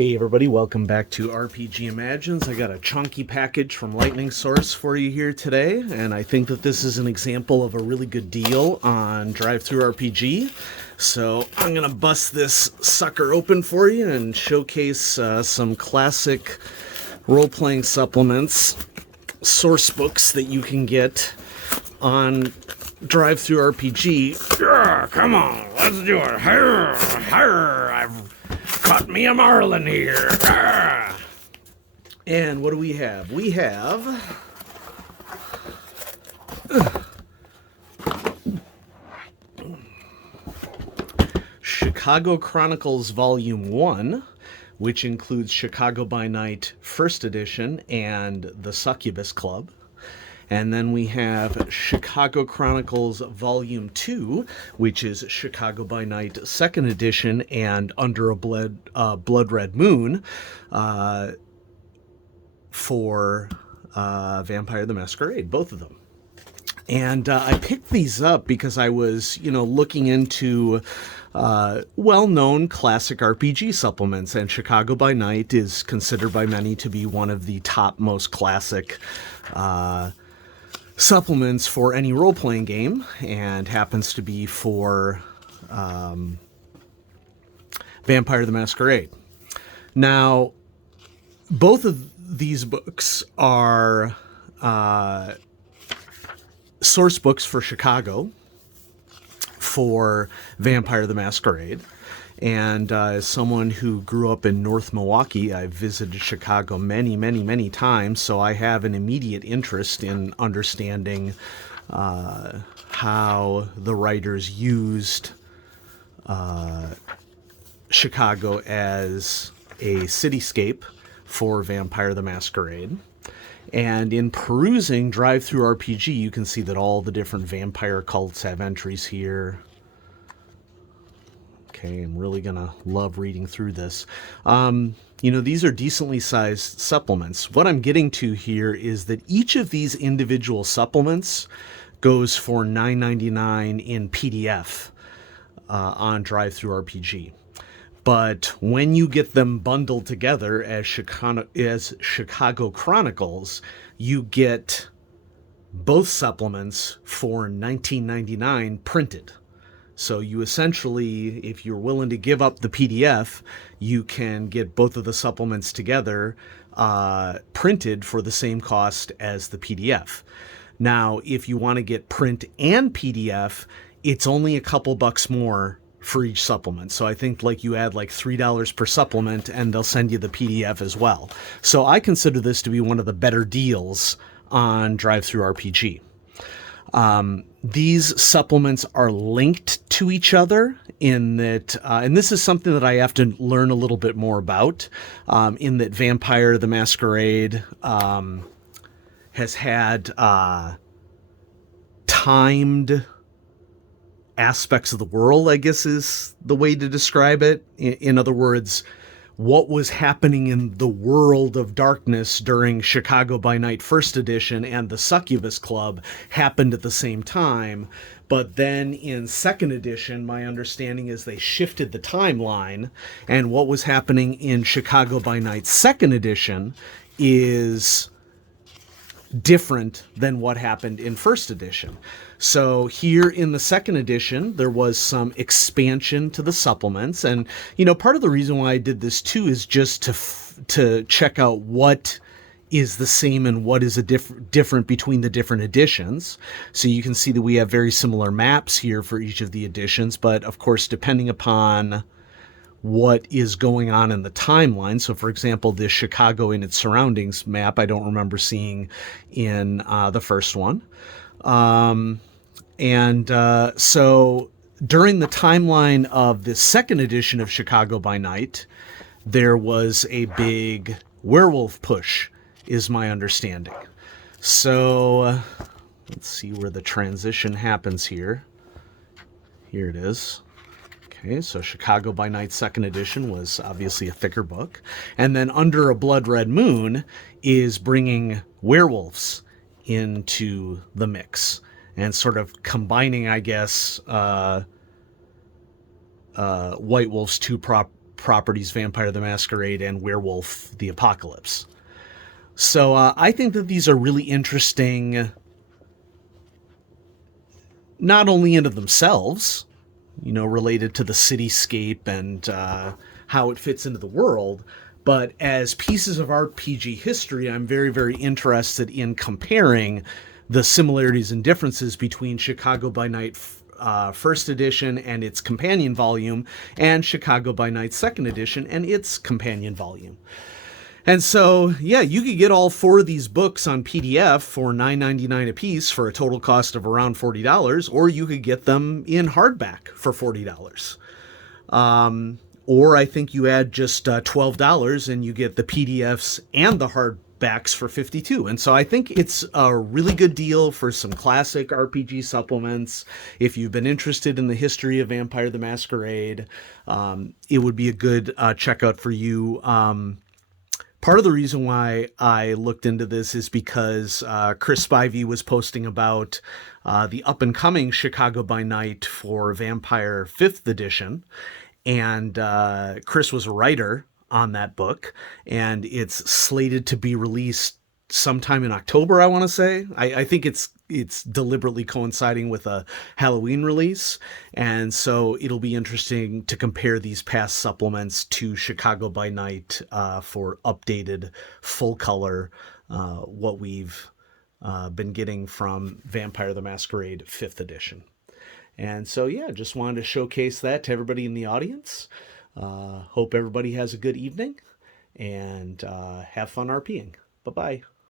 Hey everybody, welcome back to RPG Imagines. I got a chunky package from Lightning Source for you here today, and I think that this is an example of a really good deal on DriveThruRPG. So I'm gonna bust this sucker open for you and showcase some classic role-playing supplements, source books that you can get on DriveThruRPG. Yeah, come on, let's do it. Hurr, hurr, I've caught me a marlin here. Arr. And what do we have? We have Chicago Chronicles Volume 1, which includes Chicago by Night First Edition and the Succubus Club. And then we have Chicago Chronicles Volume 2, which is Chicago by Night Second Edition and Under a Blood Red Moon for Vampire the Masquerade, both of them. And I picked these up because I was, looking into well-known classic RPG supplements, and Chicago by Night is considered by many to be one of the top most classic supplements for any role-playing game, and happens to be for Vampire the Masquerade. Now, both of these books are source books for Chicago for Vampire the Masquerade. And as someone who grew up in North Milwaukee, I've visited Chicago many, many, many times, so I have an immediate interest in understanding how the writers used Chicago as a cityscape for Vampire the Masquerade. And in perusing DriveThruRPG, you can see that all the different vampire cults have entries here. Okay, I'm really gonna love reading through this. These are decently sized supplements. What I'm getting to here is that each of these individual supplements goes for $9.99 in PDF on DriveThruRPG. But when you get them bundled together as Chicago Chronicles, you get both supplements for $19.99 printed. So you essentially, if you're willing to give up the PDF, you can get both of the supplements together printed for the same cost as the PDF. Now, if you want to get print and PDF, it's only a couple bucks more for each supplement. So I think you add $3 per supplement and they'll send you the PDF as well. So I consider this to be one of the better deals on DriveThruRPG. These supplements are linked to each other in that, and this is something that I have to learn a little bit more about, in that Vampire the Masquerade has had timed aspects of the world, I guess is the way to describe it. In other words, what was happening in the world of darkness during Chicago by Night First Edition and the Succubus Club happened at the same time. But then in Second Edition, my understanding is they shifted the timeline, and what was happening in Chicago by Night Second Edition is different than what happened in First Edition. So here in the Second Edition, there was some expansion to the supplements. And, part of the reason why I did this too is just to check out what is the same and what is different between the different editions. So you can see that we have very similar maps here for each of the editions, but of course, depending upon what is going on in the timeline. So, for example, this Chicago and its surroundings map, I don't remember seeing in the first one. So during the timeline of the Second Edition of Chicago by Night, there was a big werewolf push, is my understanding. So let's see where the transition happens here. Here it is. Okay, so Chicago by Night Second Edition was obviously a thicker book. And then Under a Blood Red Moon is bringing werewolves into the mix and sort of combining, I guess, White Wolf's two properties, Vampire the Masquerade and Werewolf the Apocalypse. So I think that these are really interesting, not only in of themselves, related to the cityscape and how it fits into the world, but as pieces of RPG history, I'm very, very interested in comparing the similarities and differences between Chicago by Night first edition and its companion volume, and Chicago by Night second edition and its companion volume. And so, yeah, you could get all 4 of these books on PDF for $9.99 a piece for a total cost of around $40, or you could get them in hardback for $40. Or I think you add just $12 and you get the PDFs and the hardbacks for $52. And so I think it's a really good deal for some classic RPG supplements. If you've been interested in the history of Vampire the Masquerade, it would be a good checkout for you. Part of the reason why I looked into this is because Chris Spivey was posting about the up-and-coming Chicago by Night for Vampire 5th edition, and Chris was a writer on that book, and it's slated to be released sometime in October, I want to say. I think it's deliberately coinciding with a Halloween release, and so it'll be interesting to compare these past supplements to Chicago by Night for updated full color, what we've been getting from Vampire the Masquerade 5th edition. And so, yeah, just wanted to showcase that to everybody in the audience. Hope everybody has a good evening, and have fun RPing. Bye-bye.